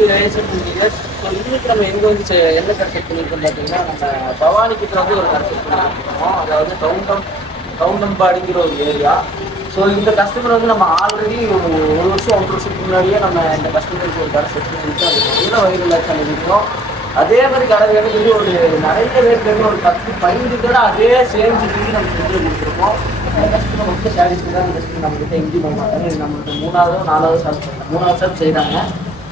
இன்னைக்கு நம்ம எங்க வந்து என்ன கன்செப்ட் பண்ணிருக்கோம் பார்த்தீங்கன்னா, நம்ம பவானி கிட்ட வந்து ஒரு கன்செப்ட் பண்ணிருக்கோம். அதாவது கவுண்டம்பாடிங்கிற ஒரு ஏரியா. ஸோ இந்த கஸ்டமர் வந்து நம்ம ஆல்ரெடி ஒரு வருஷம் 1 வருஷத்துக்கு முன்னாடியே நம்ம இந்த கஸ்டமருக்கு ஒரு கடை செட் பண்ணிட்டு அது நல்ல வைரல் ஆச்சு அந்த வீடியோ. அதே மாதிரி கடை வேணும் சொல்லி ஒரு நிறைய ரேட்லேருந்து ஒரு 10-15 கடை அதே சேம் சிட்டிக்கு நம்ம செஞ்சு கொடுத்துருக்கோம். அந்த கஸ்டமர் ரொம்ப சாட்டிஸ்ஃபை தான். அந்த கஸ்டமர் நம்மகிட்ட எங்கேயும் போக மாட்டாங்க. இது நம்மளுக்கு 3வது 4வது ஷாப் செய்கிறாங்க.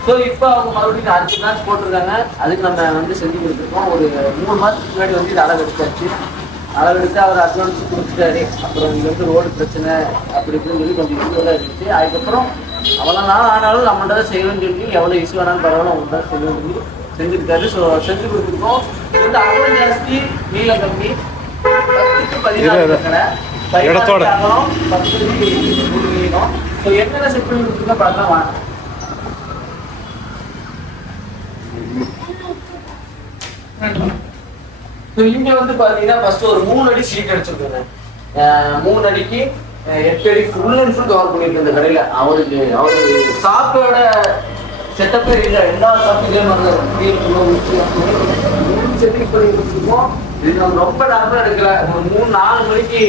ஸோ இப்போ அவங்க மறுபடியும் அடுத்த பிரான்ச் போட்டிருக்காங்க. அதுக்கு நம்ம வந்து செஞ்சு கொடுத்துருக்கோம். ஒரு 3 மாதத்துக்கு முன்னாடி வந்து இது அளவு எடுத்தாச்சு. அளவு எடுத்து அவர் அட்வான்ஸ் கொடுத்துட்டாரு. அப்புறம் இங்கே வந்து ரோடு பிரச்சனை அப்படி இப்படின்னு சொல்லி கொஞ்சம் இஷ்யூலாம் இருந்துச்சு. அதுக்கப்புறம் அவ்வளோ நாள் ஆனாலும் நம்மகிட்ட தான் செய்யணும்னு சொல்லி எவ்வளோ இஷ்யூ வேணாலும் பரவாயில்ல அவங்க தான் செய்யணும்னு சொல்லி செஞ்சுருக்காரு. ஸோ செஞ்சு கொடுத்துருக்கோம். இது வந்து அவ்வளோ ஜாஸ்தி நீளம் கம்மி 10க்கு 14 கடை 10 அகலம் 10 நீளம். ஸோ என்னென்ன செட் பண்ணி கொடுத்துருக்கோம் பார்க்கலாம் வாங்க. இங்க வந்து பாத்தீங்கன்னா ஃபர்ஸ்ட் ஒரு 3 அடி சீட் அடிச்சிருக்கோங்க. 3 அடிக்கு 8 அடி ஃபுல் அண்ட் ஃபுல் கவர் பண்ணிருக்கு இந்த கடையில. அவருக்கு ஷாப்போட செட்டப்பே இல்லை. எல்லா ஷாப்பும் இதே மாதிரி தான் செட்டிங் பண்ணி கொடுத்துருக்கோம். இது நம்ம ரொம்ப நேரமாக எடுக்கல. ஒரு 3-4 மணிக்கு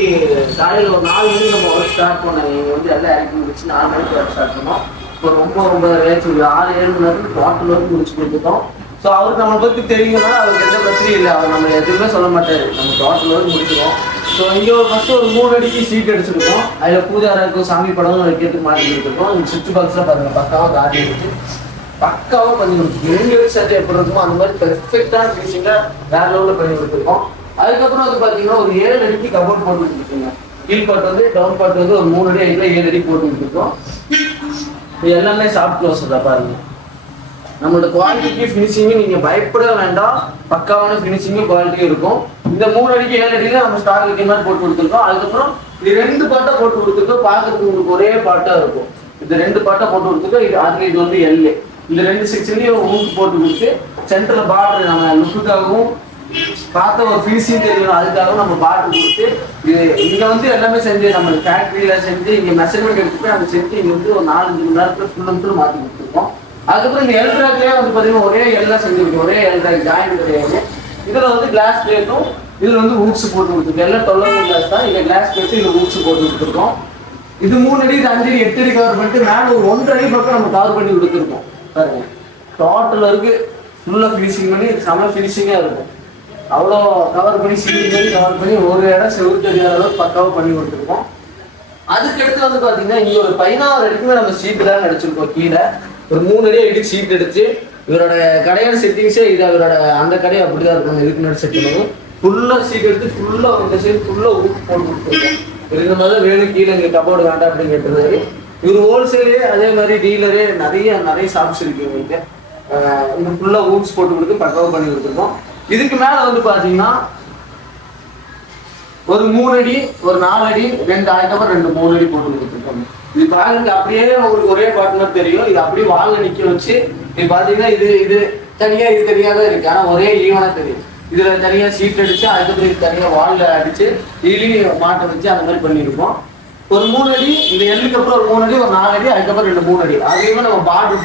காலையில் ஒரு 4 மணிக்கு நம்ம ஒர்க் ஸ்டார்ட் பண்ணோம். இங்கே வந்து எல்லாம் ஆக்டிவ் முடிச்சு 4 மணிக்கு ஒர்க் ஸ்டார்ட் பண்ணோம். இப்போ ரொம்ப 9 6-7 மணி நேரத்துக்கு டோட்டல் ஒர்க் முடிச்சு கொடுத்துட்டோம். ஸோ அவருக்கு நம்மளை பற்றி தெரியுங்கன்னா அவருக்கு எந்த பிரச்சனையும் இல்லை. அவர் நம்ம எதுவுமே சொல்ல மாட்டார். நம்ம டோட்டல் ஒர்க் முடிச்சிடுவோம். ஸோ இங்கே ஃபஸ்ட்டு ஒரு 3 அடிக்கு சீட் அடிச்சிருக்கோம். அதில் பூஜாரா இருக்கும், சாமி படமும் வைக்கிறதுக்கு மாட்டி கொடுத்துருக்கோம். இந்த சுவிட்ச் பாக்ஸ்லாம் பாருங்கள் பக்காவாக காட்டி வச்சு பக்காவாக பண்ணி கொடுத்துருக்கோம். எங்கே வச்சு சட்டை எப்படி இருக்குமோ அந்த மாதிரி பெர்ஃபெக்டான ஃபினிஷிங்காக வேற லெவலில் பண்ணி கொடுத்துருக்கோம். அதுக்கப்புறம் வந்து பார்த்தீங்கன்னா ஒரு 7 அடிக்கு கபோர்ட் போட்டு கொடுத்துருக்கோங்க. கீழ் பாட்டு வந்து டவுன் பாட்டு வந்து ஒரு 3 அடி 7 அடி போட்டு கொடுத்துருக்கோம். இது எல்லாமே சாஃப்ட் க்ளோஸ் தான் பாருங்க. நம்மளோட குவாலிட்டிக்கு ஃபினிஷிங்கு நீங்கள் பயப்பட வேண்டாம். பக்காவான ஃபினிஷிங்கு குவாலிட்டியும் இருக்கும். இந்த 3 அடிக்கு 7 அடியில் நம்ம ஸ்டார் வைக்கிற மாதிரி போட்டு கொடுத்துருக்கோம். அதுக்கப்புறம் இது 2 பாட்டாக போட்டு கொடுத்துருக்கோம். பார்க்கறதுக்கு உங்களுக்கு ஒரே பாட்டாக இருக்கும். இது 2 பாட்டாக போட்டு கொடுத்துருக்கோம். இது வந்து எல்லு. இந்த 2 செக்ஷன்லையும் ஊக்கு போட்டு கொடுத்து சென்டரில் பார்டர் நம்ம லுக்குக்காகவும் பார்த்த ஒரு ஃபினிஷிங் தெரியணும் அதுக்காகவும் நம்ம பார்டர் கொடுத்து இங்கே வந்து எல்லாமே செஞ்சு நம்ம ஃபேக்ட்ரியில் செஞ்சு இங்கே மெஷர்மெண்ட் எடுத்துட்டு அதை செஞ்சு இங்கே வந்து ஒரு 4-5 மணி நேரத்தில் ஃபுல் அண்ட் ஃபுல் மாற்றி கொடுத்துருக்கோம். அதுக்கப்புறம் இந்த எல்ட்ராக்லேயே வந்து பார்த்தீங்கன்னா ஒரே எல்லாம் செஞ்சுருக்கோம். ஒரே எல்ட்ராக் ஜாயின் கிடையாது. இதில் வந்து கிளாஸ் பிளேட்டும் இதில் வந்து ஊக்ஸ் போட்டு கொடுத்துருக்கோம். எல்லாம் 12 கிளாஸ் தான். இதில் கிளாஸ் பிளேட்டு இதில் ஊக்ஸ் போட்டு கொடுத்துருக்கோம். இது 3 அடி, 5 அடி, 8 அடி கவர் பண்ணிட்டு மேலே ஒரு 1.5 அடி பக்கம் நம்ம கவர் பண்ணி கொடுத்துருக்கோம். பாருங்க டோட்டல் இருக்கு ஃபுல்லாக ஃபினிஷிங் பண்ணி செம ஃபினிஷிங்காக இருக்கும். அவ்வளோ கவர் பண்ணி சீலிங் பண்ணி கவர் பண்ணி ஒரு இடம் செவுறு தெரியாத அளவுக்கு பக்காவாக பண்ணி கொடுத்துருக்கோம். அதுக்கடுத்து வந்து பார்த்தீங்கன்னா இங்கே ஒரு 16 அடிக்குமே நம்ம சீட்டு தான் அடிச்சிருக்கோம். கீழே ஒரு 3 அடி அடி சீட் அடிச்சு இவரோட கடையோட செட்டிங்ஸே இது. அவரோட அந்த கடையை அப்படிதான் இருக்கும். இதுக்கு முன்னாடி செட் பண்ணுவோம். ஃபுல்லாக சீட் எடுத்து ஃபுல்லாக இந்த சைடு ஃபுல்லாக ஊக்கு போட்டு கொடுத்துருக்கோம். இந்த மாதிரி தான் வேணும். கீழே இங்கே கபோர்டு வேண்டாம் அப்படின்னு கேட்டிருந்தாரு. இவர் ஹோல்சேலே அதே மாதிரி டீலரே நிறைய ஷாப்ஸ் இருக்கு இவங்களுக்கு. இது ஃபுல்லாக ஊக்ஸ் போட்டு கொடுத்து பக்காவாக பண்ணி கொடுத்துருக்கோம். இதுக்கு மேலே வந்து பார்த்தீங்கன்னா ஒரு 3 அடி, ஒரு 4 அடி, 2 அதுக்கப்புறம் 3 அடி போட்டு கொடுத்துருக்கோம். இது பாருங்க அப்படியே உங்களுக்கு ஒரே பார்ட்னர் தெரியும். இது அப்படியே வால்ல நிற்க வச்சு இது பார்த்தீங்கன்னா இது தனியாக இது தனியாக தான் இருக்கு. ஆனால் ஒரே ஈவனாக தெரியும். இதில் தனியாக சீட் அடிச்சு அதுக்கப்புறம் இது தனியாக வால்ல அடிச்சு இதுலேயும் மாட்டை வச்சு அந்த மாதிரி பண்ணியிருக்கோம். ஒரு 3 அடி இந்த எல்லுக்கு அப்புறம் ஒரு 3 அடி, ஒரு 4 அடி, அதுக்கப்புறம் 3 அடி. அதையுமே நம்ம பார்டர்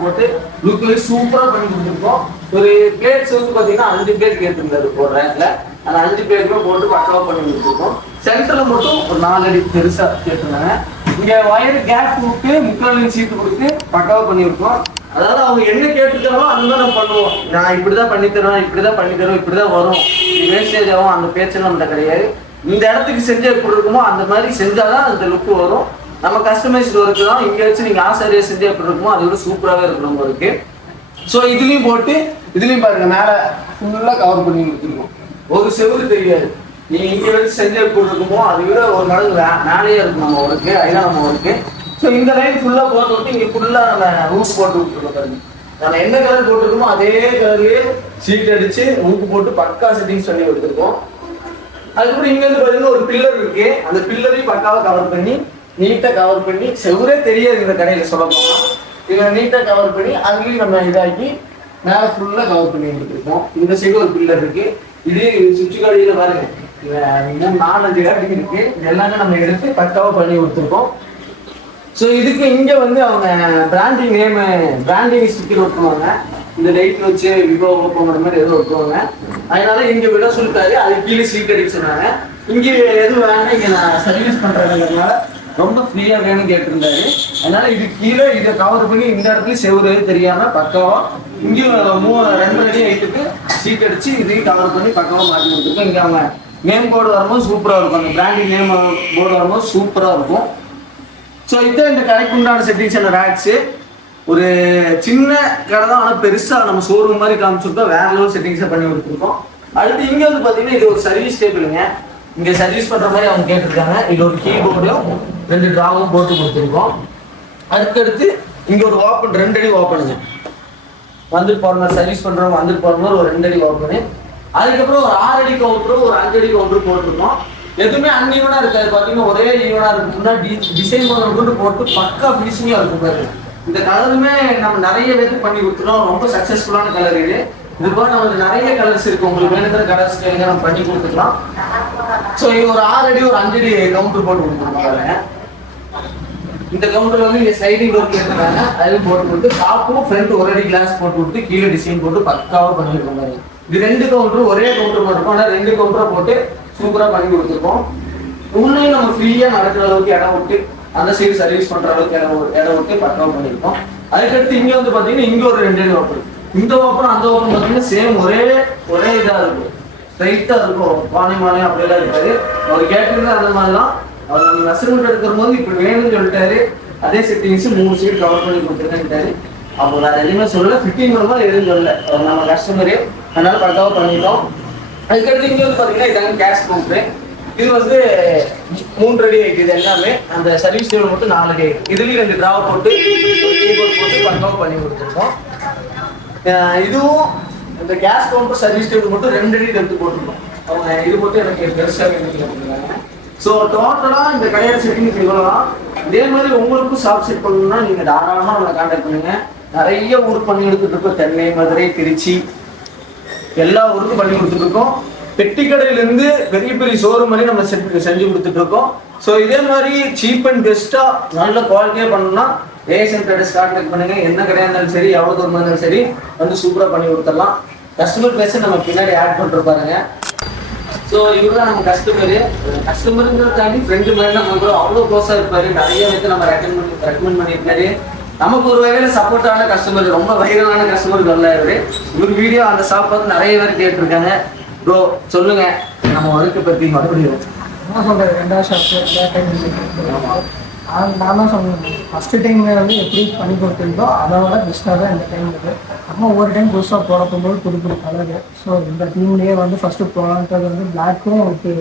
போட்டு லுக் வைஸ் சூப்பராக பண்ணி கொடுத்துருக்கோம். ஒரு பிளேட்ஸ் வந்து பார்த்தீங்கன்னா 5 பிளேட் கேட்டிருந்தாரு ஒரு ரேக்ல. அந்த 5 பிளேட்டுமே போட்டு பக்காவாக பண்ணி கொடுத்துருக்கோம். சென்டரில் மட்டும் ஒரு 4 அடி பெருசாக கேட்டிருந்தாங்க. இங்கே வயரு கேப் விட்டு 3/4 சீட்டு கொடுத்து பக்காவாக பண்ணியிருக்கோம். அதாவது அவங்க என்ன கேட்டுட்டாலும் அந்த மாதிரி நம்ம பண்ணுவோம். நான் இப்படிதான் பண்ணித்தருவேன், இப்படிதான் வரும், வேஸ்டேஜ் ஆகும், அந்த பேச்செல்லாம் நம்மகிட்ட கிடையாது. இந்த இடத்துக்கு செஞ்சா எப்படி இருக்குமோ அந்த மாதிரி செஞ்சாதான் அந்த லுக்கு வரும். நம்ம கஸ்டமைஸ்டு ஒர்க்கு தான். இங்கே வச்சு நீங்கள் ஆசாரியை செஞ்சா எப்படி இருக்குமோ அதை விட சூப்பராகவே இருக்கும் நம்ம ஒர்க்கு. ஸோ இதுலேயும் போட்டு இதுலேயும் பாருங்க மேலே ஃபுல்லாக கவர் பண்ணி கொடுத்துருக்கோம். ஒரு செவுறு தெரியாது. நீங்கள் இங்கே வச்சு செஞ்சா எப்படி இருக்குமோ அதை விட ஒரு மடங்கு மேலேயே இருக்கும் நம்ம ஒர்க்கு. அதுதான் நம்ம ஒர்க்கு. ஸோ இந்த லைன் ஃபுல்லாக போட்டு விட்டு இங்கே ஃபுல்லாக நம்ம ஊக்கு போட்டு விட்டுருக்கோம். பாருங்க நம்ம என்ன கலர் போட்டிருக்கோமோ அதே கலரையே சீட் அடித்து ஊக்கு போட்டு பக்கா செட்டிங்ஸ் பண்ணி கொடுத்துருக்கோம். அதுக்கப்புறம் இங்க வந்து பாத்தீங்கன்னா ஒரு பில்லர் இருக்கு. அந்த பில்லரையும் பக்காவா கவர் பண்ணி நீட்டா கவர் பண்ணி செவரே தெரியாது இந்த கடையில சொல்ல போனா. இதை நீட்டா கவர் பண்ணி அதுலயும் நம்ம இதாக்கி மேல ஃபுல்லா கவர் பண்ணி கொடுத்துருக்கோம். இந்த சைடு ஒரு பில்லர் இருக்கு. இது சுவிட்ச் காடியில பாருங்க 3-4 காடி இருக்கு. எல்லாமே நம்ம எடுத்து பக்காவா பண்ணி கொடுத்துருக்கோம். ஸோ இதுக்கு இங்கே வந்து அவங்க பிராண்டிங் நேமு பிராண்டிங் ஸ்டிக்கர் ஒட்டுவாங்க. இந்த லைட் வச்சு விவோ ஓப்போங்கிற மாதிரி எதுவும் ஒட்டுவாங்க. அதனால இங்கே விட சொல்லிட்டாரு. அது கீழே சீட் அடிக்க சொன்னாங்க. இங்கே எதுவும் வேணாம், இங்கே நான் சர்வீஸ் பண்ணுறதுனால ரொம்ப ஃப்ரீயாக வேணும்னு கேட்டிருந்தாரு. அதனால இது கீழே இதை கவர் பண்ணி இந்த இடத்துல செவ்வறு தெரியாமல் பக்காவாக இங்கேயும் 2 அடி ஹைட்டுக்கு சீட் அடித்து இதையும் கவர் பண்ணி பக்காவாக மாற்றி கொடுத்துருக்கோம். இங்கே அவங்க நேம் போர்டு வரும்போது சூப்பராக இருக்கும். அந்த பிராண்டிங் நேம் போர்டு வரும்போது சூப்பராக இருக்கும். ஸோ இதான் இந்த கடைக்கு உண்டான செட்டிங்ஸ் ரேக்ஸு. ஒரு சின்ன கடை தான், ஆனால் பெருசாக நம்ம ஷோரூம் மாதிரி காமிச்சிருக்கோம். வேற லெவல் செட்டிங்ஸை பண்ணி கொடுத்துருக்கோம். அடுத்து இங்கே வந்து பார்த்தீங்கன்னா இது ஒரு சர்வீஸ் டேபிளுங்க. இங்கே சர்வீஸ் பண்ணுற மாதிரி அவங்க கேட்டிருக்காங்க. இது ஒரு கீபோர்டும் 2 ட்ராவும் போட்டு கொடுத்துருக்கோம். அதுக்கடுத்து இங்கே ஒரு ஓப்பன் 2 அடி ஓப்பனுங்க. வந்துட்டு போகிற சர்வீஸ் பண்ணுறவங்க வந்துட்டு போகிற மாதிரி ஒரு 2 அடி ஓப்பனு. அதுக்கப்புறம் ஒரு 6 அடி கவுண்டரும் ஒரு 5 அடி கவுண்டரும் போட்டிருக்கோம். எதுவுமே அன்ஈவனாக இருக்காது. பார்த்தீங்கன்னா ஒரே ஈவனாக இருக்குன்னா டிசைன் கொண்டு போட்டு பக்கா ஃபினிஷிங்காக இருக்கும் பாரு. இந்த கலருமே நம்ம நிறைய பேருக்கு பண்ணி கொடுத்துருவோம். ரொம்ப சக்ஸஸ்ஃபுல்லான கலர் இது. இது போல நமக்கு நிறைய கலர்ஸ் இருக்கு. உங்களுக்கு வேணுங்கிற கலர்ஸ் கேளுங்க, நம்ம பண்ணி கொடுத்துக்கலாம். ஸோ இது ஒரு 6 அடி ஒரு 5 அடி கவுண்டர் போட்டு கொடுத்துருக்காங்க. இந்த கவுண்டர் வந்து இங்கே ஸ்லைடிங் டோர் கேட்டுருக்காங்க. அதுவும் போட்டு கொடுத்து டாப்பும் ஃப்ரண்ட் ஒரு அடி கிளாஸ் போட்டு கொடுத்து கீழே டிசைன் போட்டு பக்காவாக பண்ணியிருக்காங்க. இது 2 கவுண்டரும் ஒரே கவுண்டர் போட்டிருக்கோம். ஆனால் 2 கவுண்டரை போட்டு சூப்பராக பண்ணி கொடுத்துருக்கோம். உள்ளேயும் நம்ம ஃப்ரீயாக நடக்கிற அளவுக்கு இடம் விட்டு அந்த சைடு சர்வீஸ் பண்ணுற அளவுக்கு இடம் விட்டு பக்காவாக பண்ணியிருக்கோம். அதுக்கடுத்து இங்கே வந்து பார்த்தீங்கன்னா இங்கே ஒரு 2 அடி ஓப்பன். இந்த ஓப்பன் அந்த ஓப்பன் பார்த்தீங்கன்னா சேம் ஒரே இதாக இருக்கும். ஸ்ட்ரைட்டாக இருக்கும். மாலை அப்படியெல்லாம் இருக்காது. அவர் கேட்டிருந்தா அந்த மாதிரிலாம் அவர் நம்ம மெஷர்மெண்ட் எடுக்கிற போது இப்படி வேணும்னு சொல்லிட்டாரு. அதே செட்டிங்ஸ் 3 சைடு கவர் பண்ணி கொடுத்துருக்கேன்ட்டாரு. அப்போ நான் எதுவுமே சொல்லலை. ஃபிட்டிங் வரும்போது எதுவும் சொல்லலை. அவர் நம்ம கஸ்டமரே அதனால பக்காவாக பண்ணிட்டோம். அதுக்கடுத்து இங்கே வந்து பார்த்தீங்கன்னா இதாங்க கேஷ் கவுண்டரு. இது வந்து 3 அடி ஆகிட்டு. இது எல்லாமே அந்த சர்வீஸ் டேபிள் மட்டும் 4 அடி ஆகிட்டு. இதுலேயும் 2 ட்ராவை போட்டு ஒரு கீபோர்ட் போட்டு பக்காவாக பண்ணி கொடுத்துருக்கோம். இதுவும் இந்த கேஸ் கவுண்டர் சர்வீஸ் டேபிள் மட்டும் 2 அடி எடுத்து போட்டுருக்கோம். அவங்க இது மட்டும் எனக்கு பெருசாக கொடுத்துருக்காங்க. ஸோ டோட்டலாக இந்த கடையோட செட்டிங் இவ்வளோதான். இதே மாதிரி உங்களுக்கும் ஷாப் செட் பண்ணணும்னா நீங்கள் தாராளமாக நம்மளை கான்டாக்ட் பண்ணுங்க. நிறைய ஊருக்கு பண்ணி கொடுத்துட்டு இருக்கோம். சென்னை, மதுரை, திருச்சி எல்லா ஊருக்கும் பண்ணி கொடுத்துட்டு இருக்கோம். பெட்டி கடையிலேருந்து பெரிய பெரிய ஷோரூம் மாதிரி நம்ம செஞ்சு கொடுத்துட்டு இருக்கோம். ஸோ இதே மாதிரி சீப் அண்ட் பெஸ்ட்டாக நல்ல குவாலிட்டியாக பண்ணணும்னா ஏஷியன் ட்ரேடர்ஸ் கான்டாக்ட் பண்ணுங்க. என்ன கடையாக இருந்தாலும் சரி, எவ்வளோ தூரமாக இருந்தாலும் சரி வந்து சூப்பராக பண்ணி கொடுத்துடலாம். கஸ்டமர் பேச நம்ம பின்னாடி ஆட் பண்ணுறது பாருங்க. ஸோ இவர் தான் நம்ம கஸ்டமருங்கிறத தாண்டி ஃப்ரெண்டு மாதிரி நம்ம கூட அவ்வளோ க்ளோஸாக இருப்பார். நிறைய பேருக்கு நம்ம ரெக்கமெண்ட் பண்ணியிருக்காரு. நமக்கு ஒரு வகையில் சப்போர்ட்டான கஸ்டமர், ரொம்ப வைரலான கஸ்டமர் வரல இவர் வீடியோ அந்த ஷாப் பார்த்து நிறைய பேர் கேட்டிருக்காங்க. ப்ரோ சொல்லுங்க நம்ம ஒர்க்கை பற்றி மறுபடியும் என்ன சொல்கிறது. 2வது ஷாப் நான் தான் சொன்னேன். ஃபஸ்ட்டு டைம் வந்து எப்படி பண்ணி கொடுத்துருந்தோ அதோட பெஸ்ட்டாக தான் இந்த டைம் இருக்குது. நம்ம ஒவ்வொரு டைம் புதுசாக போட போகும்போது புது கலரு. ஸோ இந்த டீம்லேயே வந்து ஃபஸ்ட்டு போகலான்றது வந்து பிளாக்கும் ஒரு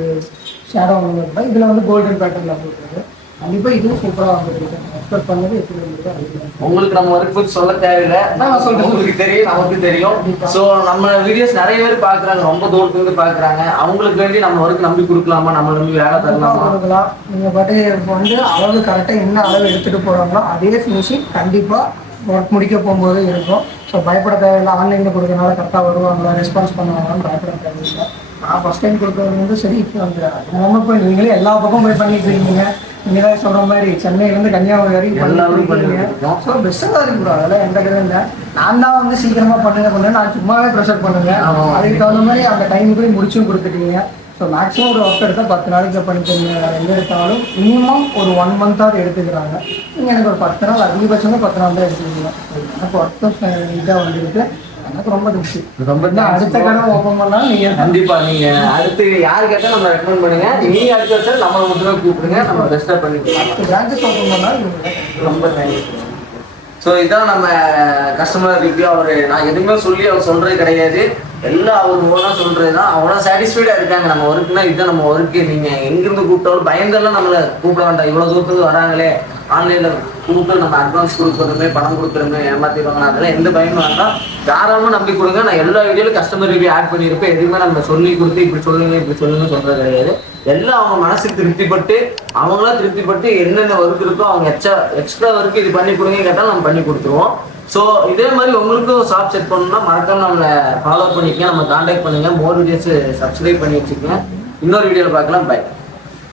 ஷேடோ ஒன்று இருக்குது. இதில் வந்து கோல்டன் பேட்டர்னில் போட்டுருக்கு. கண்டிப்பாக இதுவும் சூப்பராக வந்துருக்கு. எக்ஸ்பெக்ட் பண்ணது எப்படி வந்துருக்கு. உங்களுக்கு நம்ம ஒர்க் பற்றி சொல்ல தேவையில்லை. நான் சொல்கிறேன், உங்களுக்கு தெரியும், நமக்கு தெரியும். ஸோ நம்ம வீடியோஸ் நிறைய பேர் பார்க்குறாங்க, ரொம்ப தூரத்துலேருந்து பார்க்குறாங்க. அவங்களுக்கு வேண்டி நம்ம ஒர்க் நம்பி கொடுக்கலாமா, நம்ம நம்பி வேலை தரலாமா கொடுக்கலாம். நீங்கள் பாட்டு வந்து அளவு கரெக்டாக என்ன அளவு எடுத்துகிட்டு போகிறாங்களோ அதே ஃபினிஷிங் கண்டிப்பாக ஒர்க் முடிக்க போகும்போது இருக்கும். ஸோ பயப்பட தேவையில்லை. ஆன்லைனில் கொடுக்கறனால கரெக்டாக வருவாங்களா, ரெஸ்பான்ஸ் பண்ணுவாங்களான்னு பயப்பட தேவையில்லை. நான் ஃபஸ்ட் டைம் கொடுக்குறது வந்து சரி. இப்போ அந்த நம்ம போய் நீங்களே எல்லா பக்கம் போய் பண்ணிட்டு இருக்கீங்க. நீங்கள் தான் சொல்கிற மாதிரி சென்னையிலேருந்து கன்னியாகுமரி வரைக்கும் பண்ணிருக்கீங்க. ஸோ பெஸ்ட்டாக தான் இருக்கு ப்ரோ. அதெல்லாம் எந்த கிடையாது இல்லை. நான் தான் வந்து சீக்கிரமாக பண்ணுங்க. நான் சும்மாவே ப்ரெஷர் பண்ணுங்க. அதுக்கு தகுந்த மாதிரி அந்த டைமுக்கு முடிச்சும் கொடுத்துட்டீங்க. ஸோ மேக்ஸிமம் ஒரு ஒர்க் எடுத்தால் 10 நாளைக்கு பண்ணிக்கிறீங்க. எங்கே எடுத்தாலும் மினிமம் ஒரு 1 மந்த்தாவது எடுத்துக்கிறாங்க. நீங்கள் எனக்கு ஒரு 10 நாள், அதிகபட்சமாக 10 நாள் தான் எடுத்துக்கிறீங்க. எனக்கு ஒர்க்கும் இதாக வந்துருக்கு. எனக்கு ரொம்ப திருப்தி. ரொம்ப அடுத்த கடை ஓப்பன் பண்ணாலும் நீங்கள் கண்டிப்பாக நீங்கள் அடுத்து யார் கேட்டால் நம்ம ரெக்கமெண்ட் பண்ணுங்க. நீங்கள் அடுத்த வச்சா நம்மளை மட்டுமே கூப்பிடுங்க, நம்ம பெஸ்ட்டாக பண்ணிக்கலாம். அடுத்த பிரான்ச்சஸ் ஓப்பன் பண்ணால் ரொம்ப தேங்க்ஸ். ஸோ இதான் நம்ம கஸ்டமர் ரிவ்யூ. நான் எதுவுமே சொல்லி அவர் சொல்கிறது கிடையாது. எல்லாம் அவர் ஓனாக சொல்கிறது தான். அவ்வளோ சாட்டிஸ்ஃபைடாக இருக்காங்க. நம்ம ஒர்க்குனா இதுதான் நம்ம ஒர்க்கு. நீங்கள் எங்கேருந்து கூப்பிட்டாலும் பயந்தெல்லாம் நம்மளை கூப்பிட வேண்டாம். இவ்வளோ தூரத்துக்கு வராங்களே, ஆன்லைனில் கூப்பிட்டு நம்ம அட்வான்ஸ் கொடுக்குறதுமே, பணம் கொடுக்குறதுமே, ஏமாற்றிடுவாங்க. அதெல்லாம் எந்த பயமும் வேண்டாம். தாராளமாக நம்பி கொடுங்க. நான் எல்லா வீடியோவில் கஸ்டமர் ரிவ்யூ ஆட் பண்ணியிருப்பேன். எதுவுமே நம்ம சொல்லி கொடுத்து இப்படி சொல்லுங்க சொல்கிறது கிடையாது. எல்லாம் அவங்க மனசுக்கு திருப்திப்பட்டு, அவங்களா திருப்திப்பட்டு என்னென்ன ஒர்க் இருக்கோ அவங்க எக்ஸ்ட்ரா ஒர்க்கு இது பண்ணி கொடுங்க கேட்டால் நம்ம பண்ணி கொடுத்துருவோம். ஸோ இதே மாதிரி உங்களுக்கும் ஷாப் செட் பண்ணணும்னா மறக்காம நம்மளை ஃபாலோ பண்ணிக்கங்க, நம்ம கான்டாக்ட் பண்ணுங்கள். மோர் வீடியோஸ் சப்ஸ்கிரைப் பண்ணி வச்சுக்கோங்க. இன்னொரு வீடியோவில் பார்க்கலாம். பை.